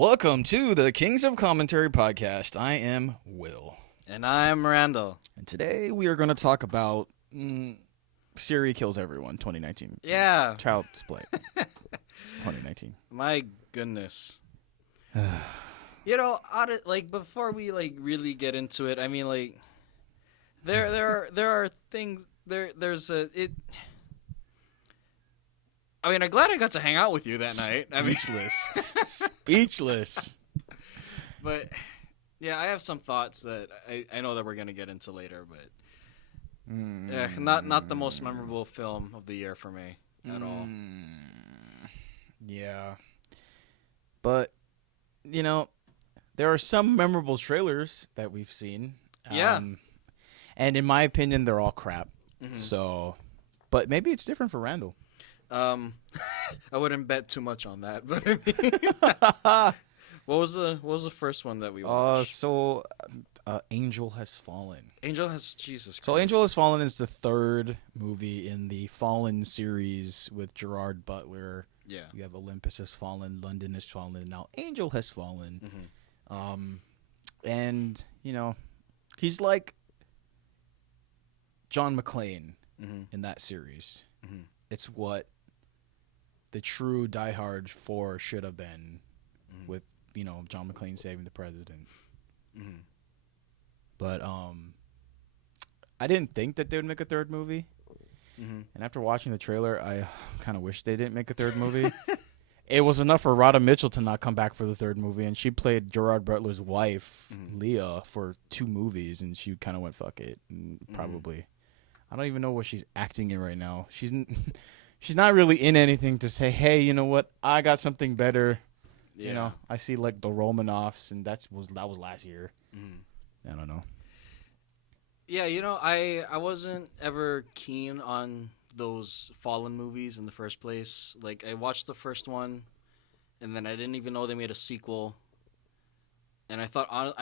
Welcome to the Kings of Commentary podcast. I am Will. And I'm Randall. And today we are going to talk about Siri Kills Everyone 2019. Yeah. Child Split 2019. My goodness. Before we really get into it, I mean there are things there's a it I mean, I'm glad I got to hang out with you that night. I mean, Speechless. But yeah, I have some thoughts that I know that we're gonna get into later, but yeah, not the most memorable film of the year for me at all. Yeah, but you know, there are some memorable trailers that we've seen. Yeah, and in my opinion, they're all crap. Mm-hmm. So, but maybe it's different for Randall. I wouldn't bet too much on that, but I mean, what was the first one that we watched? Angel Has Fallen. Jesus Christ. So Angel Has Fallen is the third movie in the Fallen series with Gerard Butler. Yeah. You have Olympus Has Fallen, London Has Fallen, and now Angel Has Fallen. Mm-hmm. And you know, he's like John McClane in that series. Mm-hmm. It's what the true Die Hard 4 should have been, with, you know, John McClane saving the president. Mm-hmm. But I didn't think that they would make a third movie. Mm-hmm. And after watching the trailer, I kind of wish they didn't make a third movie. It was enough for Radha Mitchell to not come back for the third movie, and she played Gerard Butler's wife, Leah, for 2 movies, and she kind of went, fuck it, and probably. I don't even know what she's acting in right now. She's not really in anything to say, hey, you know what? I got something better. Yeah. You know, I see like the Romanoffs, and that was last year. I don't know. Yeah, you know, I wasn't ever keen on those Fallen movies in the first place. Like, I watched the first one, and then I didn't even know they made a sequel. And I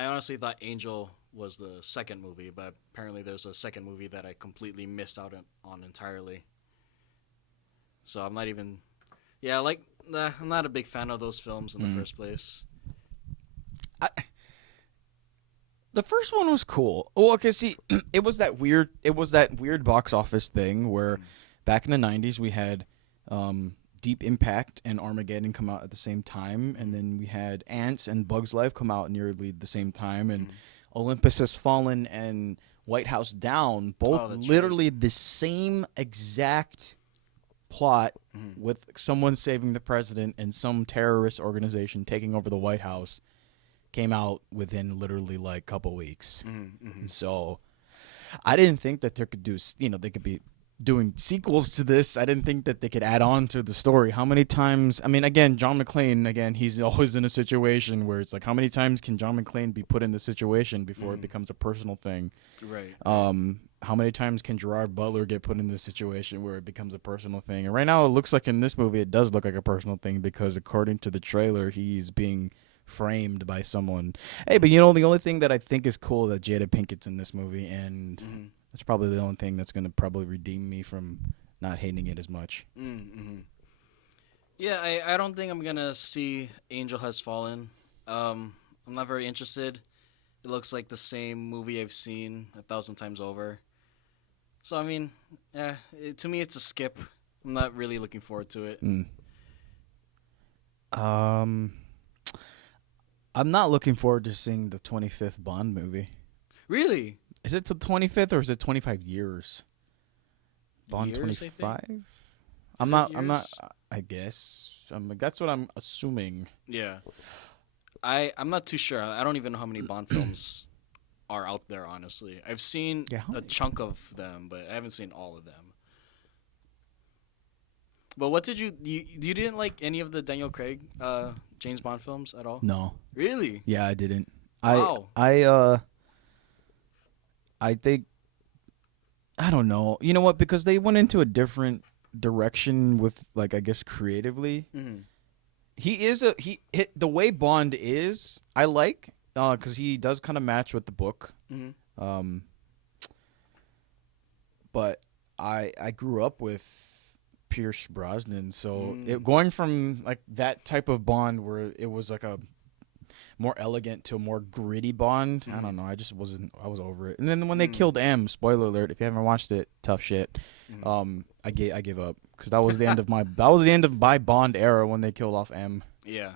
honestly thought Angel was the second movie, but apparently there's a second movie that I completely missed out on entirely. So I'm not even, I'm not a big fan of those films in the first place. The first one was cool. Well, okay, see, it was that weird box office thing where back in the 90s we had Deep Impact and Armageddon come out at the same time, and then we had Ants and Bugs Life come out nearly the same time, and Olympus Has Fallen and White House Down, both literally the same exact plot with someone saving the president and some terrorist organization taking over the White House, came out within literally like a couple weeks. And so I didn't think that they could be doing sequels to this. I didn't think that they could add on to the story. How many times, I mean, again, John McClane, he's always in a situation where it's like, how many times can John McClane be put in this situation before it becomes a personal thing? Right. How many times can Gerard Butler get put in this situation where it becomes a personal thing? And right now it looks like in this movie it does look like a personal thing, because according to the trailer, he's being framed by someone. Hey, but you know, the only thing that I think is cool that Jada Pinkett's in this movie, and that's probably the only thing that's going to probably redeem me from not hating it as much. Yeah, I don't think I'm going to see Angel Has Fallen. I'm not very interested. It looks like the same movie I've seen 1,000 times over. So, I mean, to me it's a skip. I'm not really looking forward to it. I'm not looking forward to seeing the 25th Bond movie. Really? Is it the 25th or is it 25 years? Bond 25? I'm not. I guess. That's what I'm assuming. Yeah. I'm not too sure. I don't even know how many Bond films are out there, honestly. I've seen a chunk of them, but I haven't seen all of them. But what did you didn't like any of the Daniel Craig James Bond films at all? No. Really? Yeah, I didn't. Wow. I think, I don't know. You know what? Because they went into a different direction with, like, I guess creatively. The way Bond is, I like, because he does kind of match with the book. But I grew up with Pierce Brosnan, so going from like that type of Bond where it was like a more elegant to a more gritty Bond. I don't know. I just wasn't. I was over it. And then when they Mm. killed M, spoiler alert, if you haven't watched it, tough shit. I gave up because that was the end of my Bond era when they killed off M. Yeah.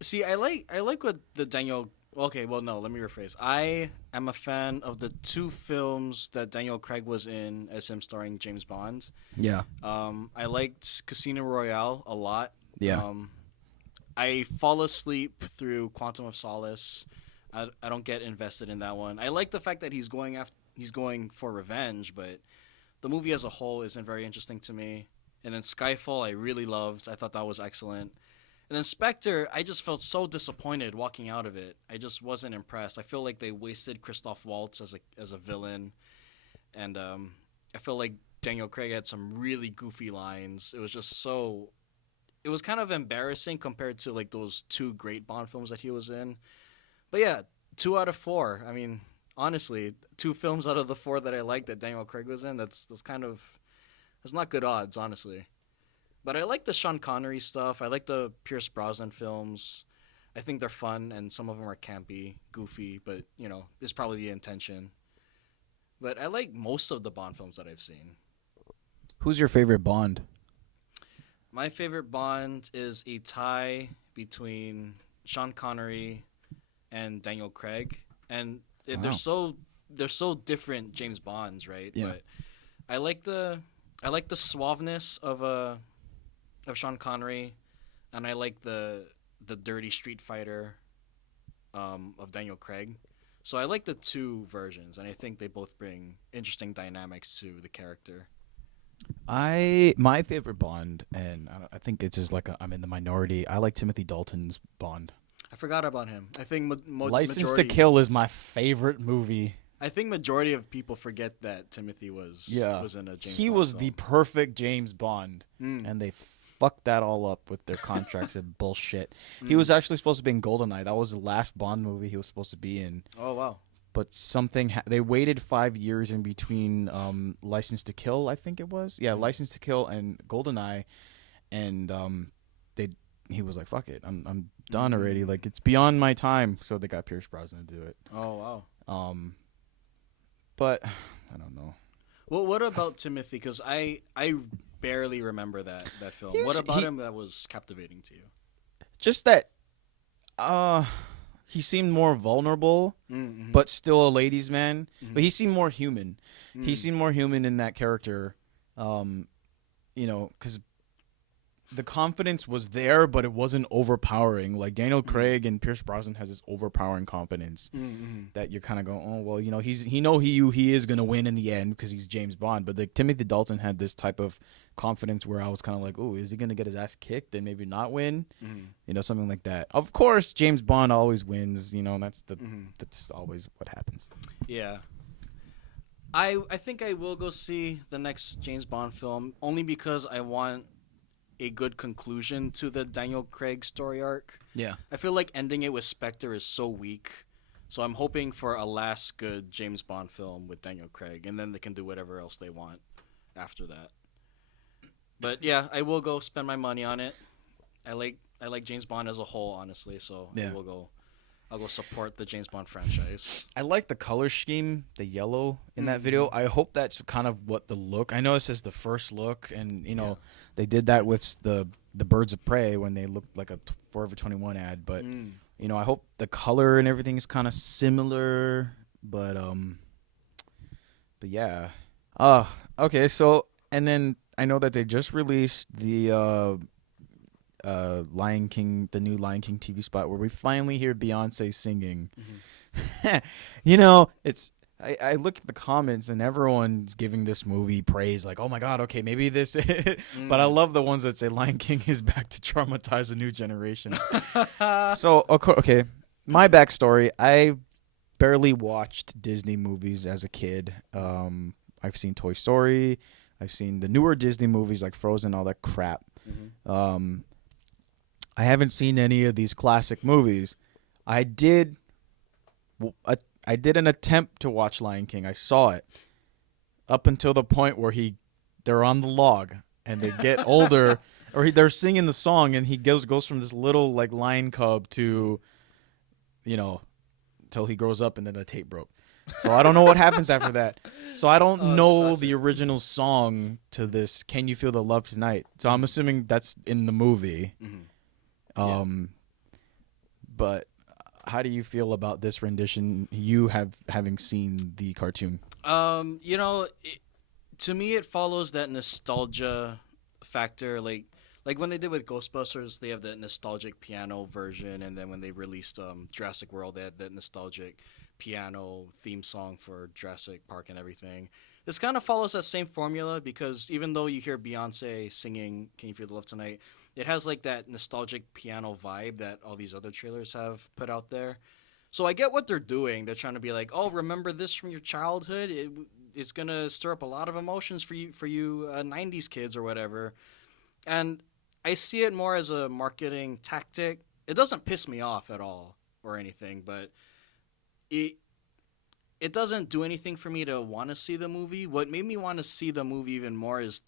See, I like what the Daniel. Okay, well, no, let me rephrase. I am a fan of the 2 films that Daniel Craig was in as him starring James Bond. Yeah. I liked Casino Royale a lot. Yeah. I fall asleep through Quantum of Solace. I don't get invested in that one. I like the fact that he's going for revenge, but the movie as a whole isn't very interesting to me. And then Skyfall, I really loved. I thought that was excellent. And then Spectre, I just felt so disappointed walking out of it. I just wasn't impressed. I feel like they wasted Christoph Waltz as a villain, and I feel like Daniel Craig had some really goofy lines. It was just so. It was kind of embarrassing compared to like those 2 great Bond films that he was in. But yeah, 2 out of 4. I mean, honestly, 2 films out of the 4 that I liked that Daniel Craig was in. That's not good odds, honestly. But I like the Sean Connery stuff. I like the Pierce Brosnan films. I think they're fun, and some of them are campy, goofy, but, it's probably the intention. But I like most of the Bond films that I've seen. Who's your favorite Bond? My favorite Bond is a tie between Sean Connery and Daniel Craig. And they're so different James Bonds, right? Yeah. But I like the suaveness of Sean Connery, and I like the dirty street fighter of Daniel Craig. So I like the 2 versions, and I think they both bring interesting dynamics to the character. My favorite Bond, and I think it's just like I'm in the minority. I like Timothy Dalton's Bond. I forgot about him. I think License to Kill is my favorite movie. I think majority of people forget that Timothy was in a James Bond He was film. the perfect James Bond, and they fucked that all up with their contracts and bullshit. He was actually supposed to be in GoldenEye. That was the last Bond movie he was supposed to be in. Oh, wow. But something they waited 5 years in between License to Kill, I think it was. Yeah, License to Kill and GoldenEye, and he was like, "Fuck it, I'm done already. Like it's beyond my time." So they got Pierce Brosnan to do it. Oh, wow. But I don't know. Well, what about Timothy? Because I barely remember that film. What about him that was captivating to you? Just that, he seemed more vulnerable, but still a ladies' man. But he seemed more human. He seemed more human in that character, because the confidence was there, but it wasn't overpowering. Like Daniel Craig and Pierce Brosnan has this overpowering confidence that you're kind of going, oh well, he is gonna win in the end because he's James Bond. But like Timothy Dalton had this type of confidence where I was kind of like, oh, is he gonna get his ass kicked and maybe not win? Something like that. Of course, James Bond always wins. That's always what happens. Yeah. I think I will go see the next James Bond film only because I want a good conclusion to the Daniel Craig story arc. Yeah. I feel like ending it with Spectre is so weak. So I'm hoping for a last good James Bond film with Daniel Craig, and then they can do whatever else they want after that. But yeah, I will go spend my money on it. I like James Bond as a whole, honestly, so yeah. I'll go support the James Bond franchise. I like the color scheme, the yellow in that video. I hope that's kind of what the look. I know it says the first look, and they did that with the Birds of Prey when they looked like a Forever 21 ad. But I hope the color and everything is kind of similar. But yeah. Okay. So and then I know that they just released the Lion King, the new Lion King TV spot where we finally hear Beyonce singing. It's I look at the comments and everyone's giving this movie praise, like, oh my god, okay, maybe this but I love the ones that say Lion King is back to traumatize a new generation. So okay, my backstory, I barely watched Disney movies as a kid. I've seen Toy Story, I've seen the newer Disney movies like Frozen, all that crap. I haven't seen any of these classic movies. I did an attempt to watch Lion King. I saw it up until the point where they're on the log and they get older or they're singing the song, and he goes from this little like lion cub to, till he grows up, and then the tape broke. So I don't know what happens after that. So I don't know the original song to this "Can You Feel the Love Tonight." So I'm assuming that's in the movie. Mm-hmm. But how do you feel about this rendition? Having seen the cartoon. To me, it follows that nostalgia factor. Like when they did with Ghostbusters, they have the nostalgic piano version, and then when they released Jurassic World, they had that nostalgic piano theme song for Jurassic Park and everything. This kind of follows that same formula because even though you hear Beyonce singing "Can You Feel the Love Tonight," it has like that nostalgic piano vibe that all these other trailers have put out there. So I get what they're doing. They're trying to be like, "Oh, remember this from your childhood? It's gonna stir up a lot of emotions for you, '90s kids or whatever." And I see it more as a marketing tactic. It doesn't piss me off at all or anything, but it doesn't do anything for me to want to see the movie. What made me want to see the movie even more is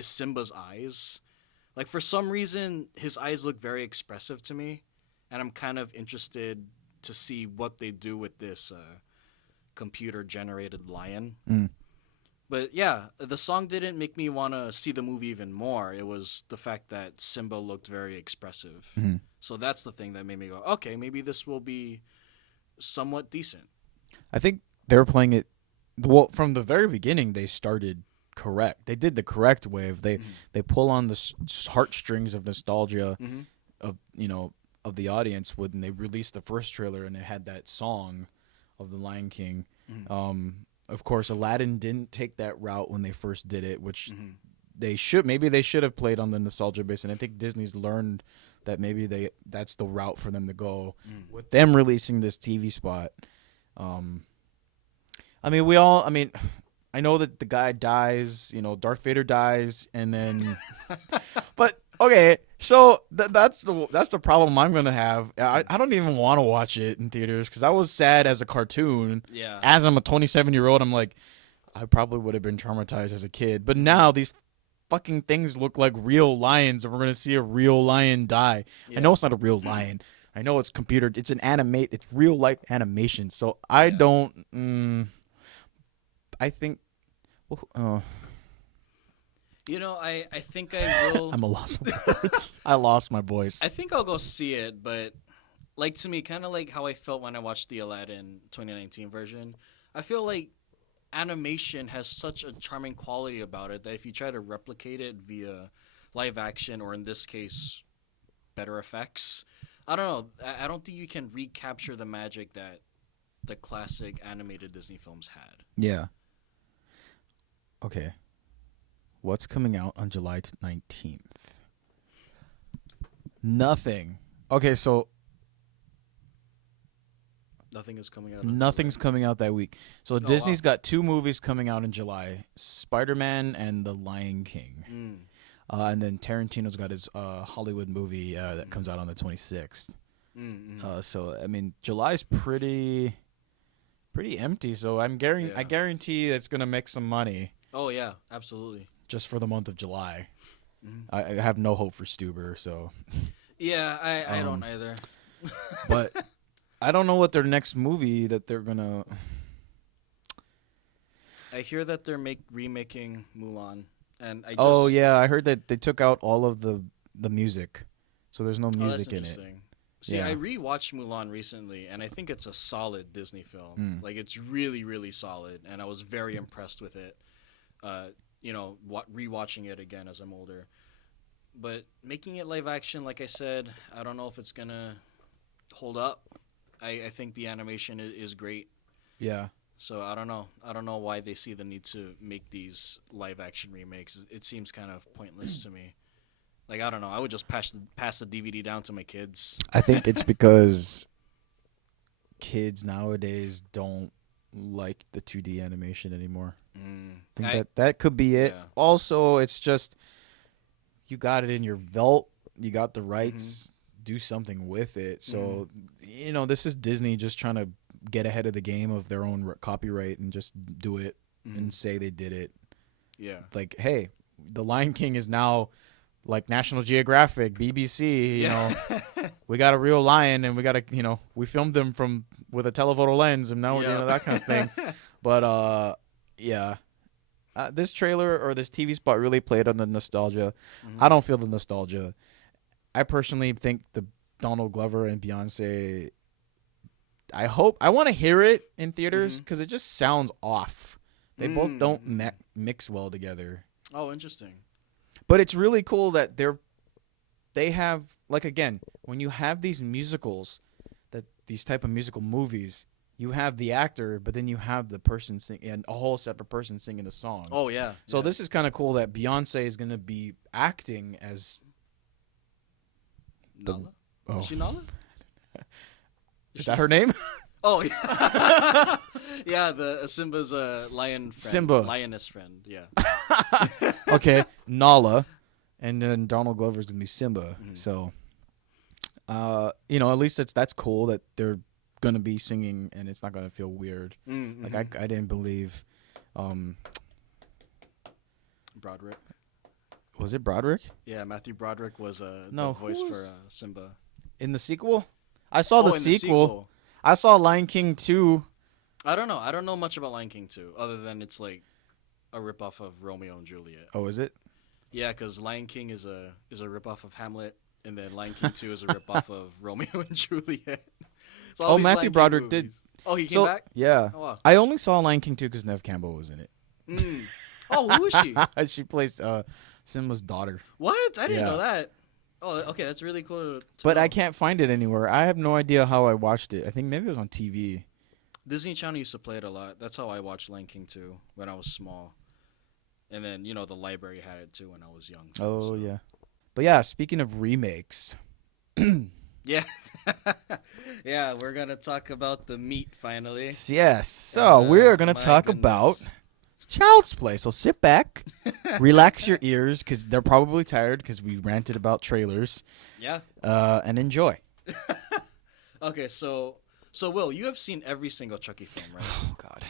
Simba's eyes. Like for some reason, his eyes look very expressive to me, and I'm kind of interested to see what they do with this computer-generated lion. Mm. But yeah, the song didn't make me want to see the movie even more. It was the fact that Simba looked very expressive. Mm-hmm. So that's the thing that made me go, okay, maybe this will be somewhat decent. I think they were playing it. Well, from the very beginning, they started correct. They did the correct wave. They pull on the heartstrings of nostalgia of the audience when they released the first trailer, and it had that song of the Lion King. Of course, Aladdin didn't take that route when they first did it, which they should. Maybe they should have played on the nostalgia base, and I think Disney's learned that maybe that's the route for them to go with them releasing this TV spot. I know that the guy dies, Darth Vader dies, and then, but okay, so that's the problem I'm gonna have. I don't even want to watch it in theaters because I was sad as a cartoon. Yeah. As I'm a 27-year-old, I'm like, I probably would have been traumatized as a kid, but now these fucking things look like real lions, and we're gonna see a real lion die. Yeah. I know it's not a real lion. I know it's computer. It's it's real life animation. So I don't. I think. I think I will. I'm a loss of words. I lost my voice. I think I'll go see it, but like to me, kind of like how I felt when I watched the Aladdin 2019 version. I feel like animation has such a charming quality about it that if you try to replicate it via live action, or in this case, better effects, I don't know. I don't think you can recapture the magic that the classic animated Disney films had. Yeah. Okay. What's coming out on July 19th? Nothing. Okay, so nothing is coming out. Nothing's coming out that week. So Disney's got 2 movies coming out in July: Spider-Man and The Lion King. And then Tarantino's got his Hollywood movie that comes out on the 26th. So I mean, July's pretty empty. So I guarantee it's gonna make some money. Oh yeah, absolutely. Just for the month of July. I have no hope for Stuber. So yeah, I don't either. But I don't know what their next movie that they're gonna. I hear that they're remaking Mulan. And I heard that they took out all of the music, so there's no music in it. See, I rewatched Mulan recently, and I think it's a solid Disney film. Like it's really, really solid, and I was very impressed with it. Rewatching it again as I'm older, but making it live action, like I said, I don't know if it's gonna hold up. I think the animation is great. Yeah. So I don't know. I don't know why they see the need to make these live action remakes. It seems kind of pointless to me. Like I don't know. I would just pass the DVD down to my kids. I think it's because kids nowadays don't like the 2D animation anymore. I think that could be it. Yeah. Also, it's just you got it in your vault. You got the rights. Do something with it. So this is Disney just trying to get ahead of the game of their own copyright and just do it and say they did it. Yeah. Like, hey, The Lion King is now like National Geographic, BBC, you know, we got a real lion and we got we filmed them with a telephoto lens and now, that kind of thing. But, yeah. This trailer or this TV spot really played on the nostalgia. Mm-hmm. I don't feel the nostalgia. I personally think the Donald Glover and Beyonce, I want to hear it in theaters because it just sounds off. They both don't mix well together. Oh, interesting. But it's really cool that they have, like, again, when you have these musicals, these type of musical movies, you have the actor, but then you have the person singing, and a whole separate person singing the song. Oh, yeah. So this is kind of cool that Beyonce is going to be acting as... Nala? Is she Nala? Is that her name? Oh, yeah. Yeah, the Simba's lion friend. Simba. Lioness friend, yeah. Okay, Nala. And then Donald Glover's going to be Simba. Mm-hmm. So, at least that's cool that they're going to be singing and it's not going to feel weird. Mm-hmm. Like, I didn't believe... Broderick. Was it Broderick? Yeah, Matthew Broderick was the voice for Simba. In the sequel? I saw the sequel. I saw Lion King 2. I don't know. I don't know much about Lion King 2, other than it's like a ripoff of Romeo and Juliet. Oh, is it? Yeah, because Lion King is a ripoff of Hamlet, and then Lion King 2 is a ripoff of Romeo and Juliet. So Matthew Broderick did. Oh, he came back? Yeah. Oh, wow. I only saw Lion King 2 because Neve Campbell was in it. Oh, who is she? She plays Simba's daughter. What? I didn't know that. Oh, okay, that's really cool to know. I can't find it anywhere. I have no idea how I watched it. I think maybe it was on TV. Disney Channel used to play it a lot. That's how I watched Lion King 2 when I was small. And then, the library had it too when I was young. Oh, yeah. But yeah, speaking of remakes. Yeah. Yeah, we're going to talk about the meat finally. Yes. So we're going to talk about Child's Play. So sit back, relax your ears because they're probably tired because we ranted about trailers. Yeah. And enjoy. Okay, so Will, you have seen every single Chucky film, right? Oh, God.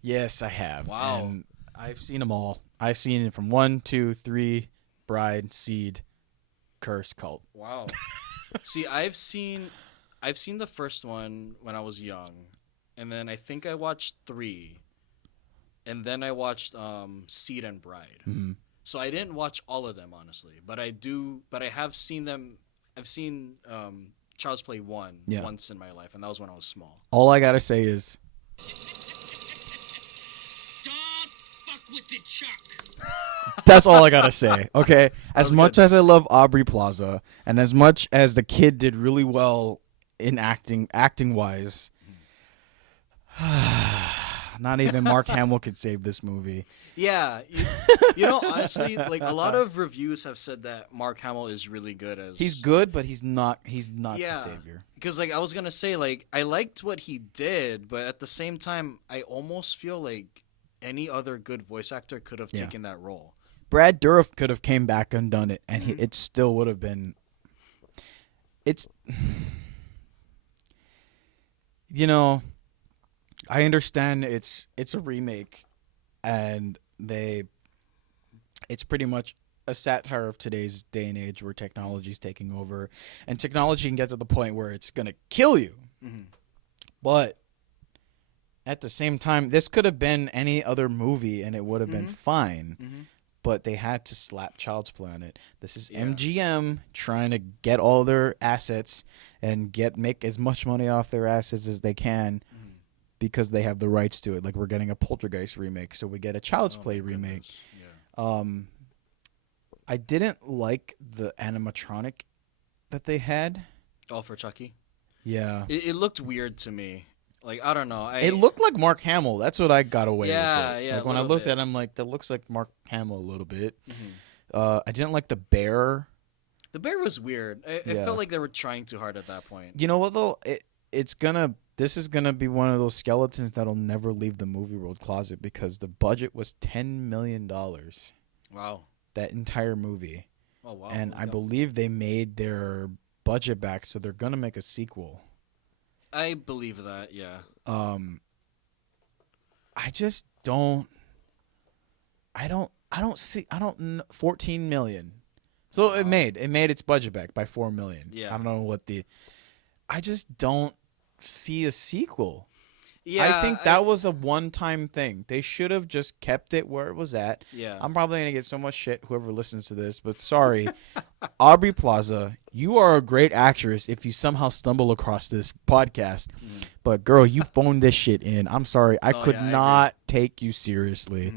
Yes, I have. Wow. And I've seen them all. I've seen it from 1, 2, 3, Bride, Seed, Curse, Cult. Wow. See, I've seen the first one when I was young, and then I think I watched 3, and then I watched Seed and Bride. Mm-hmm. So I didn't watch all of them, honestly, but I have seen them. I've seen Child's Play 1 once in my life, and that was when I was small. All I gotta say is, don't fuck with the Chuck. That's all I gotta say. Okay, as much as I love Aubrey Plaza, and as much as the kid did really well in acting wise, not even Mark Hamill could save this movie. Yeah, honestly, like a lot of reviews have said that Mark Hamill is really good as. He's good, but he's not the savior. Because I was gonna say, I liked what he did, but at the same time, I almost feel like any other good voice actor could have taken that role. Brad Dourif could have came back and done it, and it still would have been. It's, I understand it's a remake, and it's pretty much a satire of today's day and age where technology's taking over, and technology can get to the point where it's gonna kill you. Mm-hmm. But at the same time, this could have been any other movie, and it would have been fine. Mm-hmm. But they had to slap Child's Play on it. This is MGM trying to get all their assets and make as much money off their assets as they can because they have the rights to it. Like, we're getting a Poltergeist remake, so we get a Child's Play remake. Yeah. I didn't like the animatronic that they had. Oh, for Chucky? Yeah. It looked weird to me. Like, I don't know. It looked like Mark Hamill. That's what I got away with. Yeah. Like, when I looked at him, like, that looks like Mark Hamill a little bit. Mm-hmm. I didn't like the bear. The bear was weird. It felt like they were trying too hard at that point. You know what, though? This is gonna be one of those skeletons that'll never leave the movie world closet because the budget was $10 million. Wow. That entire movie. Oh, wow. And I believe they made their budget back, so they're gonna make a sequel. I believe that, yeah. I just don't. I don't see. 14 million. So it made its budget back by $4 million. Yeah. I don't know what I just don't see a sequel. Yeah, I think that was a one-time thing. They should have just kept it where it was at. Yeah. I'm probably going to get so much shit, whoever listens to this, but sorry. Aubrey Plaza, you are a great actress if you somehow stumble across this podcast. But, girl, you phoned this shit in. I'm sorry. I could I not take you seriously.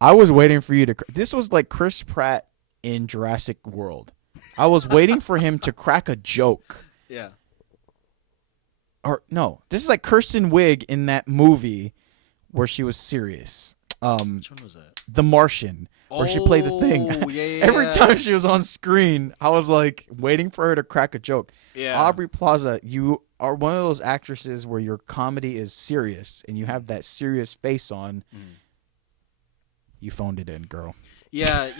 I was waiting for you to... This was like Chris Pratt in Jurassic World. I was waiting for him to crack a joke. Yeah. Or no, this is like Kirsten Wiig in that movie where she was serious. Which one was that? The Martian, where she played the thing. Yeah, Every time she was on screen, I was like waiting for her to crack a joke. Yeah. Aubrey Plaza, you are one of those actresses where your comedy is serious and you have that serious face on. You phoned it in, girl. Yeah,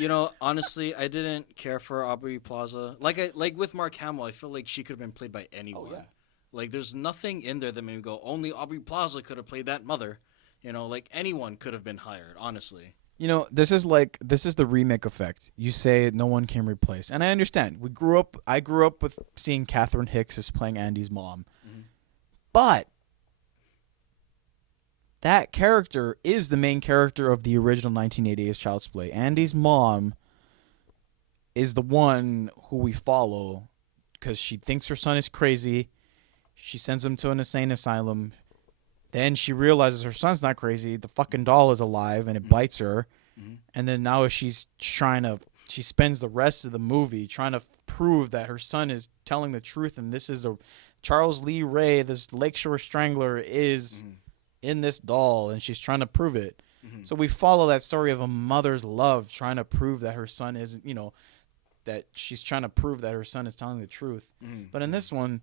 honestly, I didn't care for Aubrey Plaza. Like with Mark Hamill, I feel like she could have been played by anyone. yeah. Like, there's nothing in there that made me go, only Aubrey Plaza could have played that mother. Like anyone could have been hired, honestly. This is the remake effect. You say no one can replace. And I understand. I grew up with seeing Catherine Hicks as playing Andy's mom. But that character is the main character of the original 1988 Child's Play. Andy's mom is the one who we follow because she thinks her son is crazy. She sends him to an insane asylum. Then she realizes her son's not crazy. The fucking doll is alive and it bites her. And then now she spends the rest of the movie trying to prove that her son is telling the truth. And this is Charles Lee Ray, this Lakeshore Strangler, is in this doll. And she's trying to prove it. So we follow that story of a mother's love trying to prove that her son is, that she's trying to prove that her son is telling the truth. But in this one,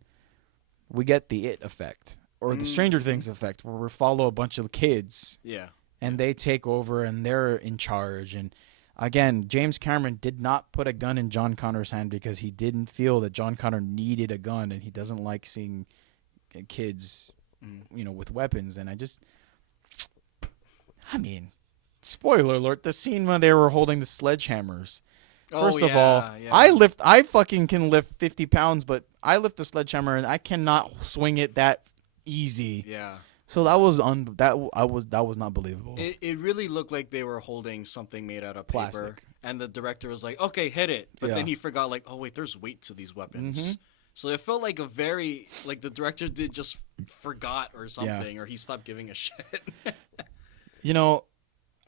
we get the It effect or the Stranger Things effect where we follow a bunch of kids. Yeah. And they take over and they're in charge. And again, James Cameron did not put a gun in John Connor's hand because he didn't feel that John Connor needed a gun and he doesn't like seeing kids, with weapons. And spoiler alert, the scene when they were holding the sledgehammers. First of all, I fucking can lift 50 pounds, but I lift a sledgehammer and I cannot swing it that easy. Yeah. So that was not believable. It really looked like they were holding something made out of paper. Plastic. And the director was like, okay, hit it. But Yeah. then he forgot, like, oh, wait, there's weight to these weapons. So it felt like the director just forgot or something, or he stopped giving a shit.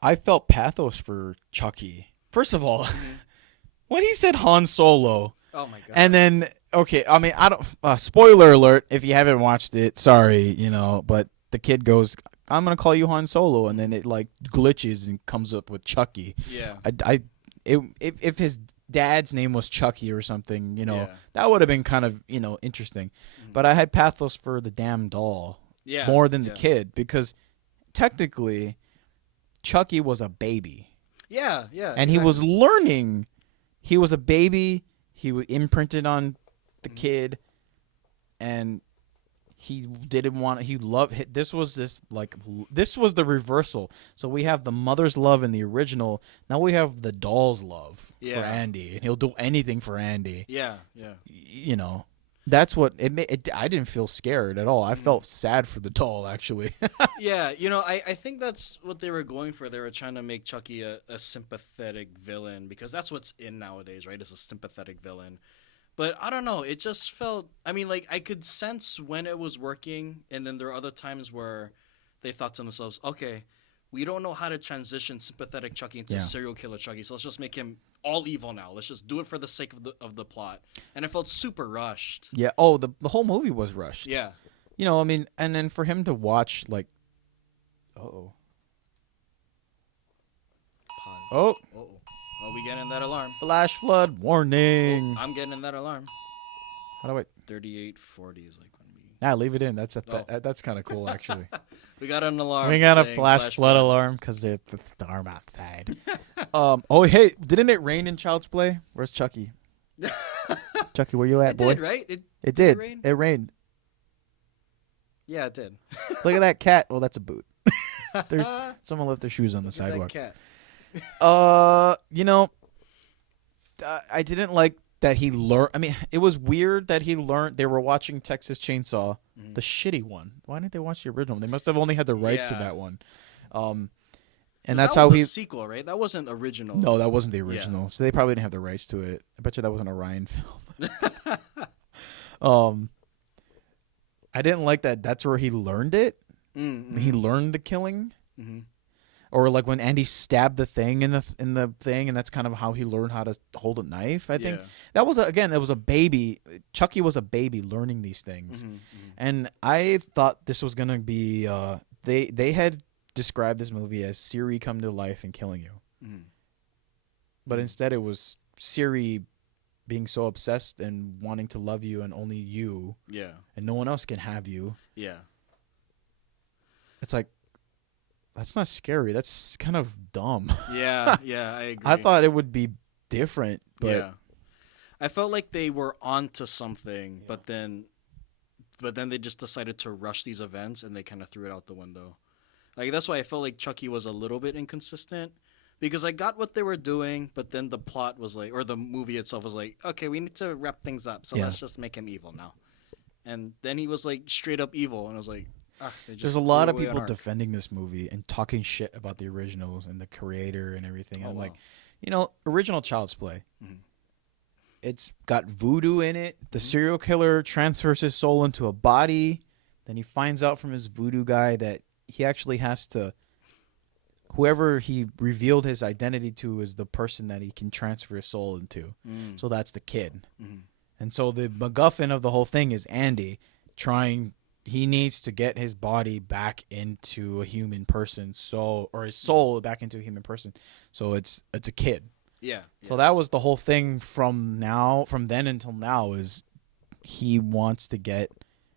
I felt pathos for Chucky. First of all, when he said Han Solo, Oh, my God. and then, okay, I don't, spoiler alert, if you haven't watched it, sorry, but the kid goes, I'm going to call you Han Solo, and then it, like, glitches and comes up with Chucky. Yeah. If his dad's name was Chucky or something, Yeah. that would have been kind of, interesting. But I had pathos for the damn doll more than the kid, because technically Chucky was a baby. Yeah. And he was learning. He was a baby. He was imprinted on the kid, and he didn't want. He loved. This was the reversal. So we have the mother's love in the original. Now we have the doll's love for Andy, and he'll do anything for Andy. Yeah. That's what it made. I didn't feel scared at all. I felt sad for the doll, actually. Yeah, I think that's what they were going for. They were trying to make Chucky a sympathetic villain because that's what's in nowadays, right? It's a sympathetic villain. But I don't know. It just felt... I could sense when it was working, and then there are other times where they thought to themselves, okay, we don't know how to transition sympathetic Chucky into serial killer Chucky, so let's just make him all evil now. Let's just do it for the sake of the plot. And it felt super rushed. Yeah. Oh, the whole movie was rushed. Yeah. And then for him to watch, like... Uh-oh. Oh. Uh-oh. Are we getting that alarm? Flash flood warning. I'm getting that alarm. How do I... 3840 is like when we... Nah, leave it in. That's kind of cool, actually. We got an alarm. We got a saying flash flood alarm because there's the storm outside. Oh, hey, didn't it rain in Child's Play? Where's Chucky? Chucky, where you at, boy? It did, right? It did. Rain? It rained. Yeah, it did. Look at that cat. Well, that's a boot. Someone left their shoes on the Look at sidewalk. that cat. I didn't like that he learned. I mean, it was weird that he learned. They were watching Texas Chainsaw, the shitty one. Why didn't they watch the original? They must have only had the rights to Yeah. that one. And 'Cause that's that how was he. a sequel, right? That wasn't original. No, that wasn't the original. So they probably didn't have the rights to it. I bet you that was an Orion film. I didn't like that. That's where he learned it. He learned the killing. Or like when Andy stabbed the thing in the thing, and that's kind of how he learned how to hold a knife. I think that was again. It was a baby. Chucky was a baby learning these things, and I thought this was gonna be. They had described this movie as Siri come to life and killing you, but instead it was Siri being so obsessed and wanting to love you and only you, and no one else can have you. It's like. That's not scary. That's kind of dumb. Yeah, I agree. I thought it would be different, but I felt like they were onto something, but then they just decided to rush these events and they kind of threw it out the window. Like that's why I felt like Chucky was a little bit inconsistent because I got what they were doing, but then the plot was like, or the movie itself was like, okay, we need to wrap things up, so let's just make him evil now. And then he was like straight up evil, and I was like. There's a lot of people defending this movie and talking shit about the originals and the creator and everything. And I'm like, original Child's Play. It's got voodoo in it. The serial killer transfers his soul into a body. Then he finds out from his voodoo guy that he actually has to. Whoever he revealed his identity to is the person that he can transfer his soul into. So that's the kid. And so the MacGuffin of the whole thing is Andy trying. He needs to get his body back into a human person, or his soul back into a human person. So it's a kid. Yeah. So that was the whole thing from then until now is he wants to get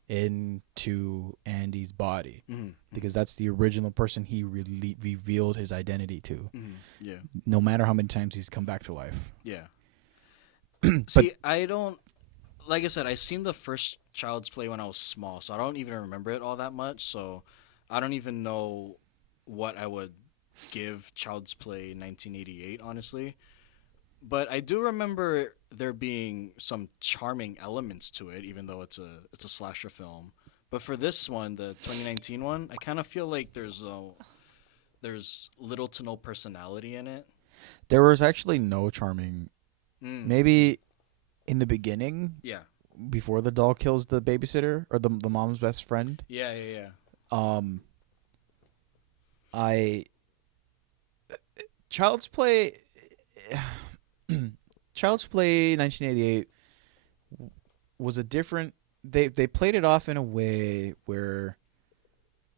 into Andy's body because that's the original person he really revealed his identity to. Yeah. No matter how many times he's come back to life. Yeah. See, I don't. Like I said, I seen the first Child's Play when I was small, so I don't even remember it all that much. So I don't even know what I would give Child's Play 1988, honestly. But I do remember there being some charming elements to it, even though it's a slasher film. But for this one, the 2019 one, I kind of feel like there's little to no personality in it. There was actually no charming. Maybe. In the beginning, before the doll kills the babysitter or the mom's best friend, Child's Play 1988 was a different. They played it off in a way where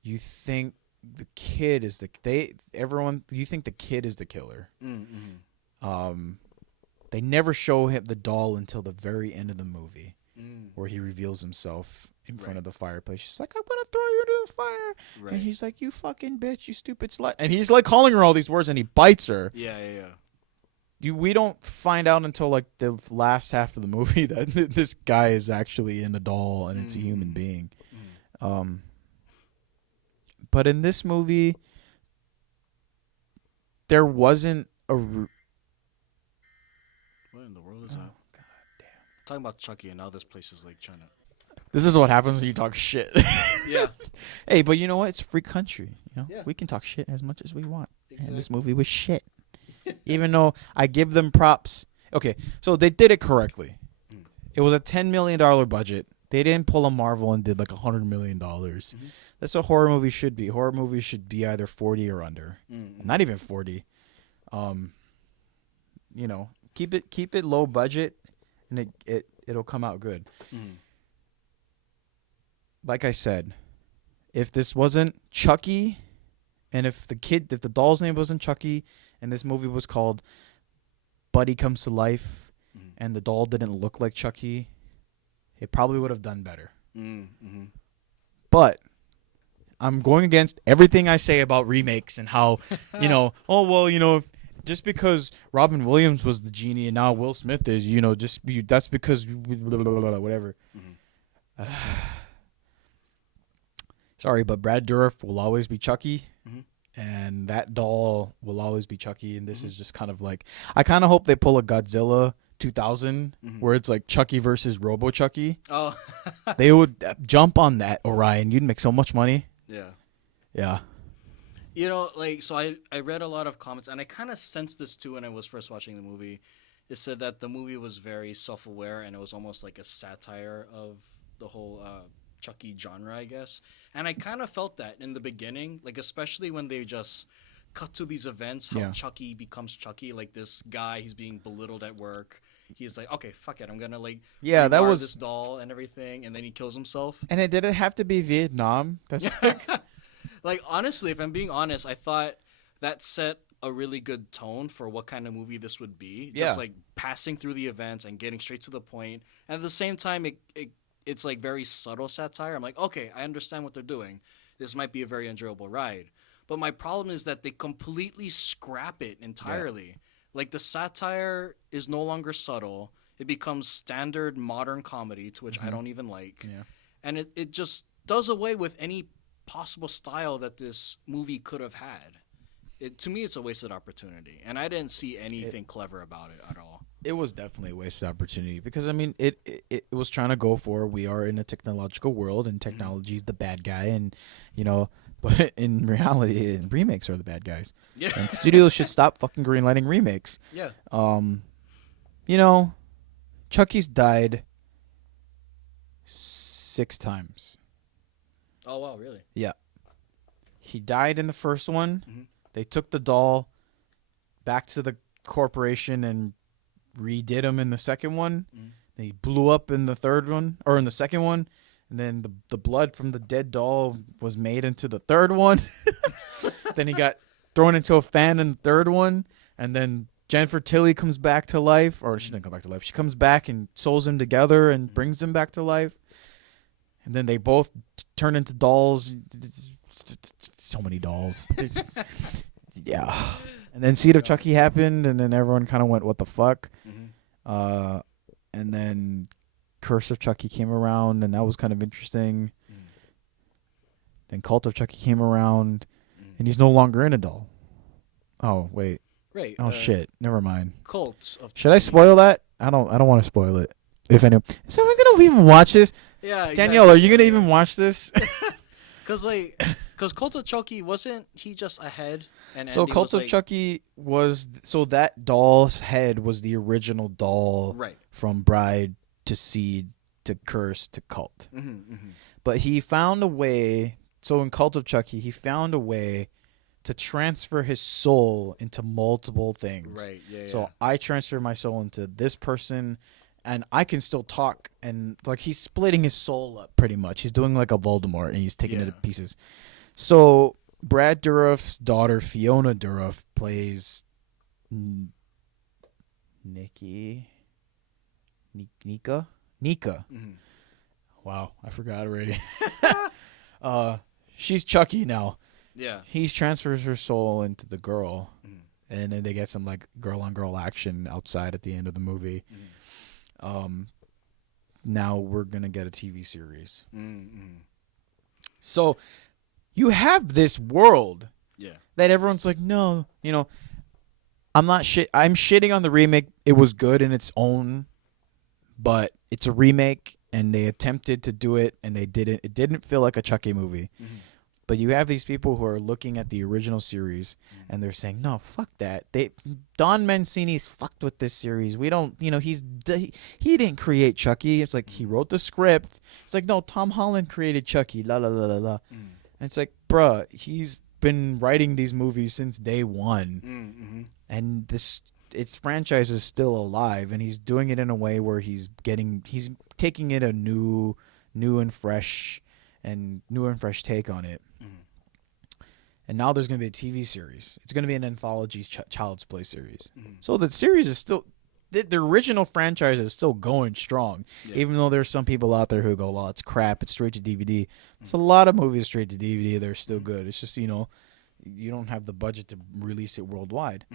you think the kid is you think the kid is the killer. They never show him the doll until the very end of the movie, where he reveals himself in front of the fireplace. She's like, "I'm gonna throw you into the fire," and he's like, "You fucking bitch, you stupid slut," and he's like calling her all these words, and he bites her. We don't find out until like the last half of the movie that this guy is actually in a doll and it's a human being. But in this movie, there wasn't a. What in the world is that? God damn. Talking about Chucky, and now this place is like trying to. This is what happens when you talk shit. Yeah. Hey, but you know what? It's a free country. Yeah. We can talk shit as much as we want. Exactly. And this movie was shit. Even though I give them props. Okay, so they did it correctly. It was a $10 million budget. They didn't pull a Marvel and did like $100 million. That's what horror movies should be. Horror movies should be either 40 or under. Not even 40. Keep it low budget, and it'll come out good. Like I said, if this wasn't Chucky, and if the doll's name wasn't Chucky, and this movie was called Buddy Comes to Life, and the doll didn't look like Chucky, it probably would have done better. But I'm going against everything I say about remakes and how, just because Robin Williams was the genie and now Will Smith is, that's because whatever. Sorry, but Brad Dourif will always be Chucky, and that doll will always be Chucky. And this is just kind of like, I kind of hope they pull a Godzilla 2000 where it's like Chucky versus Robo Chucky. Oh, They would jump on that, Orion. You'd make so much money. yeah. Yeah. You know, like, so I read a lot of comments, and I kind of sensed this too when I was first watching the movie. It said that the movie was very self-aware, and it was almost like a satire of the whole Chucky genre, I guess. And I kind of felt that in the beginning, like, especially when they just cut to these events, how Chucky becomes Chucky, like this guy, he's being belittled at work. He's like, okay, fuck it, I'm gonna like Yeah, that rebar was this doll and everything, and then he kills himself. And it didn't have to be Vietnam. That's Like, honestly, if I'm being honest, I thought that set a really good tone for what kind of movie this would be. Yeah. Just like passing through the events and getting straight to the point. And at the same time, it's like very subtle satire. I'm like, okay, I understand what they're doing. This might be a very enjoyable ride. But my problem is that they completely scrap it entirely. Like, the satire is no longer subtle. It becomes standard modern comedy, to which I don't even like. Yeah. And it just does away with any possible style that this movie could have had. To me, it's a wasted opportunity, and I didn't see anything clever about it at all. It was definitely a wasted opportunity because, I mean, it was trying to go for, we are in a technological world and technology is the bad guy, and, you know, but in reality, remakes are the bad guys. Yeah. And studios should stop fucking greenlighting remakes. Yeah. You know, Chucky's died 6 times. Oh, wow, really? Yeah. He died in the first one. Mhm. They took the doll back to the corporation and redid him in the second one. He blew up in the third one, or in the second one. And then the blood from the dead doll was made into the third one. Then he got thrown into a fan in the third one. And then Jennifer Tilly comes back to life. Or she didn't come back to life. She comes back and sews him together and brings him back to life. And then they both turn into dolls. So many dolls. Yeah. And then Seed of Chucky happened, and then everyone kind of went, what the fuck? And then Curse of Chucky came around, and that was kind of interesting. Then Cult of Chucky came around, and he's no longer in a doll. Oh, wait. Right. Oh, shit. Never mind. Cults of Should I spoil that? I don't want to spoil it. If anyone. Is anyone going to even watch this? Yeah, exactly. Danielle, are you going to even watch this? Because Cult of Chucky, wasn't he just a head? And So Andy Cult was of like, Chucky was, so that doll's head was the original doll Right. from Bride to Seed to Curse to Cult. But he found a way, so in Cult of Chucky, he found a way to transfer his soul into multiple things. Right, yeah, So I transfer my soul into this person, and I can still talk, and like he's splitting his soul up pretty much. He's doing like a Voldemort, and he's taking it to pieces. So Brad Dourif's daughter, Fiona Dourif, plays Nika. Wow, I forgot already. She's Chucky now. Yeah. He transfers her soul into the girl, and then they get some like girl-on-girl action outside at the end of the movie. Now we're gonna get a TV series. So you have this world that everyone's like, no, you know, I'm shitting on the remake. It was good in its own, but it's a remake, and they attempted to do it, and they didn't. It didn't feel like a Chucky movie. But you have these people who are looking at the original series, and they're saying, no, fuck that. Don Mancini's fucked with this series. We don't, you know, he didn't create Chucky. It's like he wrote the script. It's like, no, Tom Holland created Chucky, la la la la la. And it's like, bruh, he's been writing these movies since day one. And its franchise is still alive, and he's doing it in a way where he's taking it a new and fresh take on it. And now there's going to be a TV series. It's going to be an anthology Child's Play series. So the series is still, the original franchise is still going strong. Even though there's some people out there who go, well, it's crap, it's straight to DVD. There's a lot of movies straight to DVD that are still good. It's just, you know, you don't have the budget to release it worldwide.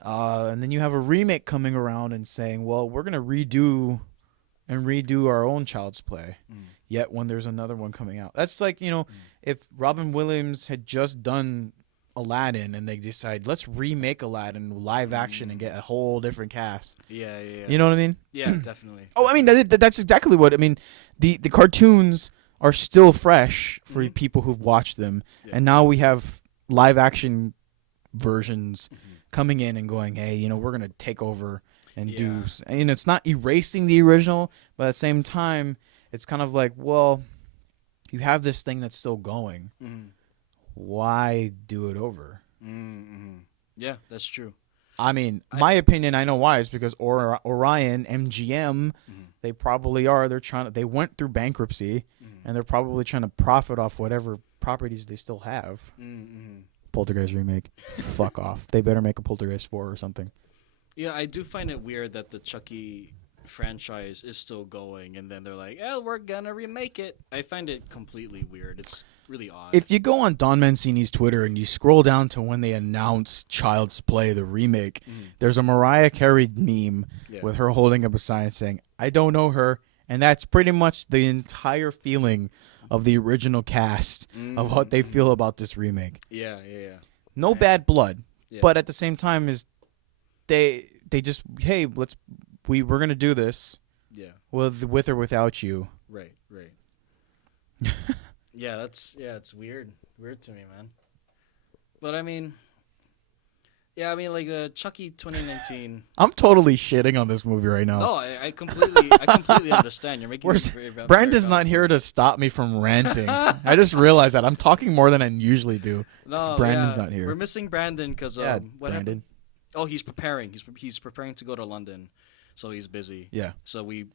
And then you have a remake coming around and saying, well, we're going to redo our own Child's Play. Yet when there's another one coming out. That's like, you know, if Robin Williams had just done Aladdin and they decide let's remake Aladdin live action and get a whole different cast. Yeah. You know what I mean? Yeah, definitely. Oh, I mean that's exactly what I mean. The cartoons are still fresh for people who've watched them, and now we have live action versions coming in and going, hey, we're gonna take over and do. And it's not erasing the original, but at the same time, it's kind of like, well, you have this thing that's still going. Why do it over? Yeah, that's true. I mean, my opinion, I know why, is because Orion, MGM, they probably are. They went through bankruptcy, and they're probably trying to profit off whatever properties they still have. Poltergeist remake. Fuck off. They better make a Poltergeist 4 or something. Yeah, I do find it weird that the Chucky franchise is still going, and then they're like, we're gonna remake it. I find it completely weird. It's really odd. If you go on Don Mancini's Twitter and you scroll down to when they announced Child's Play, the remake, there's a Mariah Carey meme with her holding up a sign saying, I don't know her. And that's pretty much the entire feeling of the original cast of what they feel about this remake. Yeah. No bad blood, but at the same time is they just, hey, we're gonna do this. Yeah. With or without you. Right. It's weird to me, man. But I mean, like the Chucky 2019. I'm totally shitting on this movie right now. No, I completely understand. You're making me very Brandon's not here to stop me from ranting. I just realized that I'm talking more than I usually do. No, Brandon's not here. We're missing Brandon because what Brandon. happened? Oh, he's preparing. He's preparing to go to London, so he's busy. Yeah. So we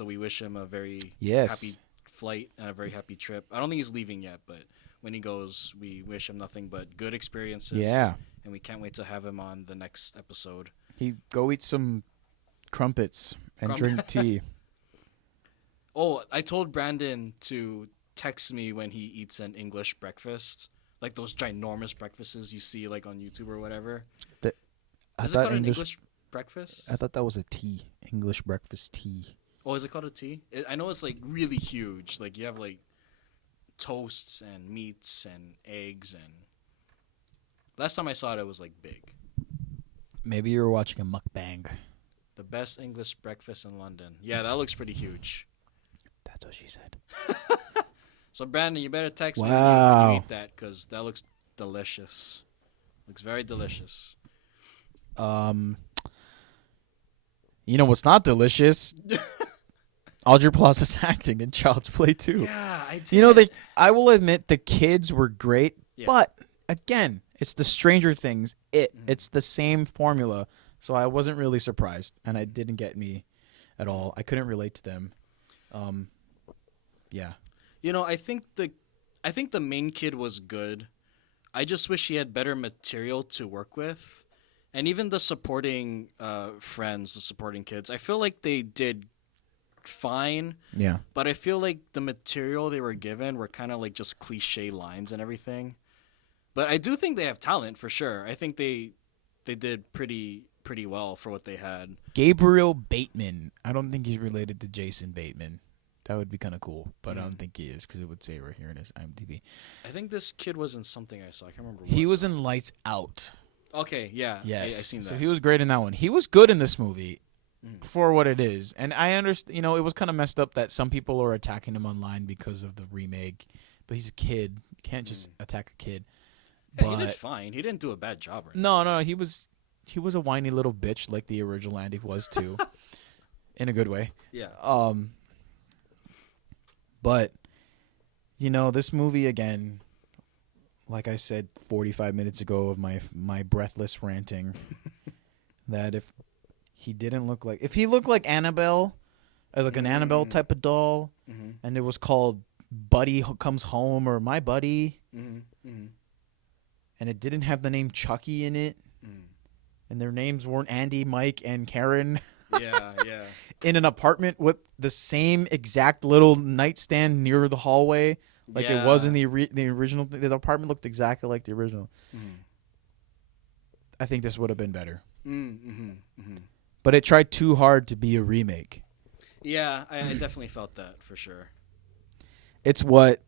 wish him a very happy flight and a very happy trip. I don't think he's leaving yet, but when he goes, we wish him nothing but good experiences. Yeah. And we can't wait to have him on the next episode. Go eat some crumpets and drink tea. Oh, I told Brandon to text me when he eats an English breakfast, like those ginormous breakfasts you see like on YouTube or whatever. Is it called an English breakfast? I thought that was a tea. English breakfast tea. Oh, is it called a tea? I know it's like really huge. Like you have like toasts and meats and eggs, and last time I saw it, it was like big. Maybe you were watching a mukbang. The best English breakfast in London. Yeah, that looks pretty huge. That's what she said. So Brandon, you better text me when you eat that, because that looks delicious. Looks very delicious. You know what's not delicious? Audrey Plaza's acting in Child's Play 2. Yeah, I did. I will admit the kids were great, but again, it's the Stranger Things. It's the same formula, so I wasn't really surprised, and it didn't get me at all. I couldn't relate to them. Yeah. I think the main kid was good. I just wish he had better material to work with. And even the supporting friends, the supporting kids, I feel like they did fine. Yeah. But I feel like the material they were given were kind of like just cliche lines and everything. But I do think they have talent for sure. I think they did pretty well for what they had. Gabriel Bateman. I don't think he's related to Jason Bateman. That would be kind of cool, but I don't think he is because it would say right here in his IMDb. I think this kid was in something I saw. I can't remember. He was in Lights Out. Okay, yeah. Yes. I seen that. So he was great in that one. He was good in this movie for what it is. And I understand, it was kind of messed up that some people are attacking him online because of the remake. But he's a kid. You can't just attack a kid. Yeah, he did fine. He didn't do a bad job. Right? No, he was a whiny little bitch like the original Andy was too. In a good way. Yeah. But, this movie, again, like I said 45 minutes ago of my breathless ranting, that if he looked like Annabelle, like an Annabelle type of doll, and it was called Buddy Comes Home or My Buddy, and it didn't have the name Chucky in it, and their names weren't Andy, Mike, and Karen. Yeah. In an apartment with the same exact little nightstand near the hallway, like it was in the original. The apartment looked exactly like the original. I think this would have been better. But it tried too hard to be a remake. Yeah, I definitely felt that for sure. It's what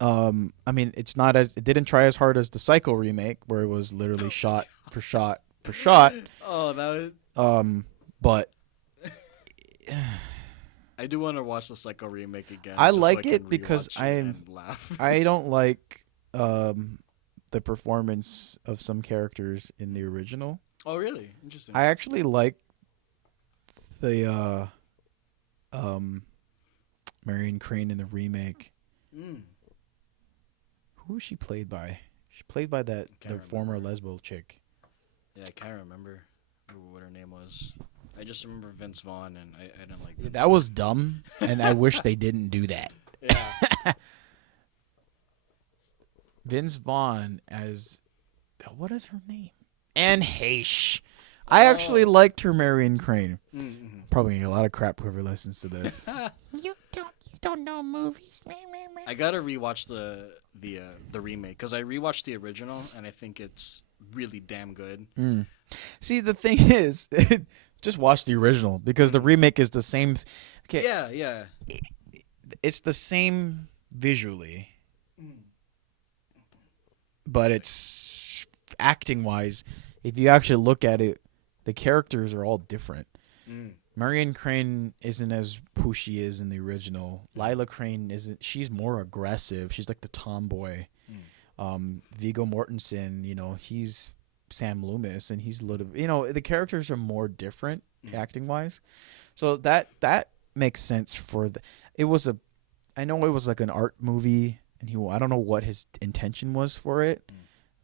I mean, it didn't try as hard as the Psycho remake, where it was literally shot for shot for shot. Oh, that was. But I do want to watch the Psycho remake again. I just so like I can it because rewatch it and laugh. I don't like the performance of some characters in the original. Oh, really? Interesting. I actually like the Marion Crane in the remake. Mm. Who was she played by? She played by the Can't former remember. lesbo chick. Yeah, I can't remember what her name was. I just remember Vince Vaughn, and I didn't like Vince That was dumb, and I wish they didn't do that. Yeah. Vince Vaughn as what is her name? Anne Heche. I actually liked her Marion Crane. Mm-hmm. Probably get a lot of crap whoever listens to this. You don't know movies. I gotta rewatch the remake because I rewatched the original and I think it's really damn good. See, the thing is, just watch the original because the remake is the same. Okay, Yeah. it's the same visually, but it's acting wise. If you actually look at it, the characters are all different. Marion Crane isn't as who she is in the original. Lila Crane isn't. She's more aggressive. She's like the tomboy. Viggo Mortensen, he's Sam Loomis, and he's a little. The characters are more different acting wise, so that makes sense for the. It was a. I know it was like an art movie, and I don't know what his intention was for it,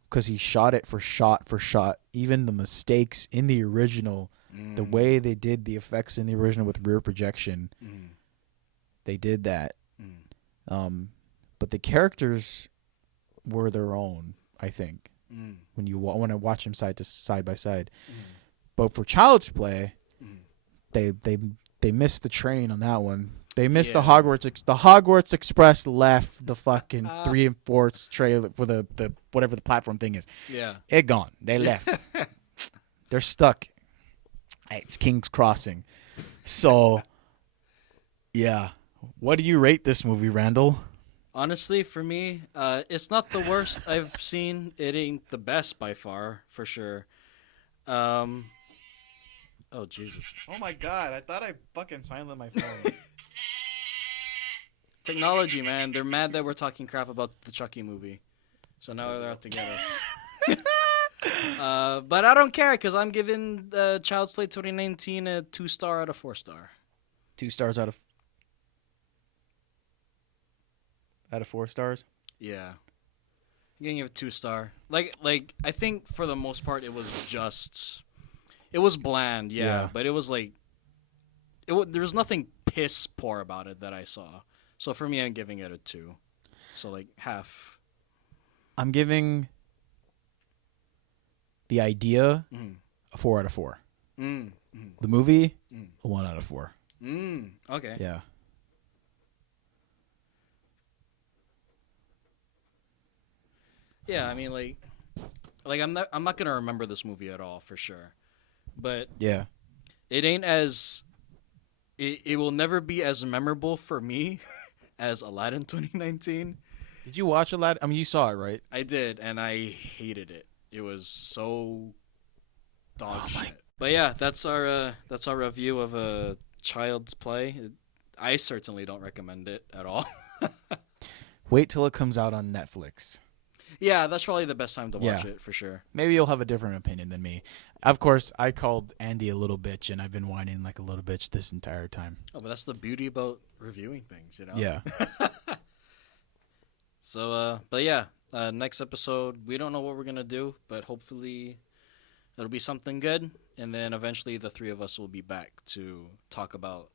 because he shot it for shot. Even the mistakes in the original. The way they did the effects in the original with rear projection, they did that. But the characters were their own, I think, when I watch them side by side. But for Child's Play, they missed the train on that one. They missed the Hogwarts. The Hogwarts Express left the fucking 3 and 4 trailer for the whatever the platform thing is. Yeah. It gone. They left. They're stuck. It's King's Crossing. So, yeah. What do you rate this movie, Randall? Honestly, for me, it's not the worst I've seen. It ain't the best by far, for sure. Oh, Jesus. Oh my god, I thought I fucking silenced my phone. Technology, man. They're mad that we're talking crap about the Chucky movie. So now they're out to get us. But I don't care because I'm giving Child's Play 2019 a 2-star out of 4-star. 2 stars out of 4 stars? Yeah. I'm gonna give it 2-star. Like I think for the most part it was bland, yeah. But it was like there was nothing piss poor about it that I saw. So for me, I'm giving it a 2. So like half. I'm giving the idea a 4 out of 4. The movie a 1 out of 4. Okay. Yeah. Yeah, I mean like I'm not gonna remember this movie at all for sure, but Yeah. it ain't as it will never be as memorable for me as Aladdin 2019. Did you watch Aladdin? I mean, you saw it, right? I did, and I hated it. It was so dog shit. But yeah, that's our review of Child's Play. I certainly don't recommend it at all. Wait till it comes out on Netflix. Yeah, that's probably the best time to watch Yeah. it for sure. Maybe you'll have a different opinion than me. Of course, I called Andy a little bitch, and I've been whining like a little bitch this entire time. Oh, but that's the beauty about reviewing things, you know? Yeah. So, but yeah, next episode, we don't know what we're going to do, but hopefully it'll be something good. And then eventually the 3 of us will be back to talk about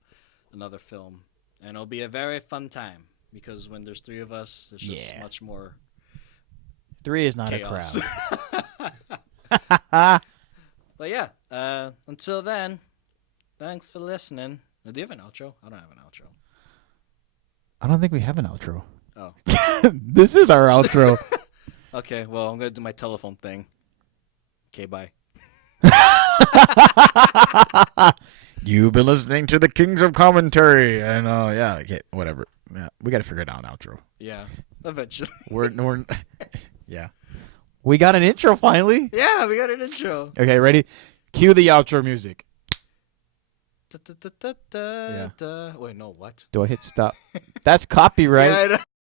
another film. And it'll be a very fun time because when there's 3 of us, there's just much more 3 is not chaos. a crowd. But yeah, until then, thanks for listening. Do you have an outro? I don't have an outro. I don't think we have an outro. Oh. This is our outro. Okay, well, I'm going to do my telephone thing. Okay, bye. You've been listening to the Kings of Commentary, and yeah, okay, whatever. Yeah, we got to figure it out an outro. Yeah. Eventually. We're yeah. We got an intro finally. Yeah, we got an intro. Okay, ready? Cue the outro music. Da, da, da, da, da, Yeah. da. Wait, no, what? Do I hit stop? That's copyright. Yeah, I know.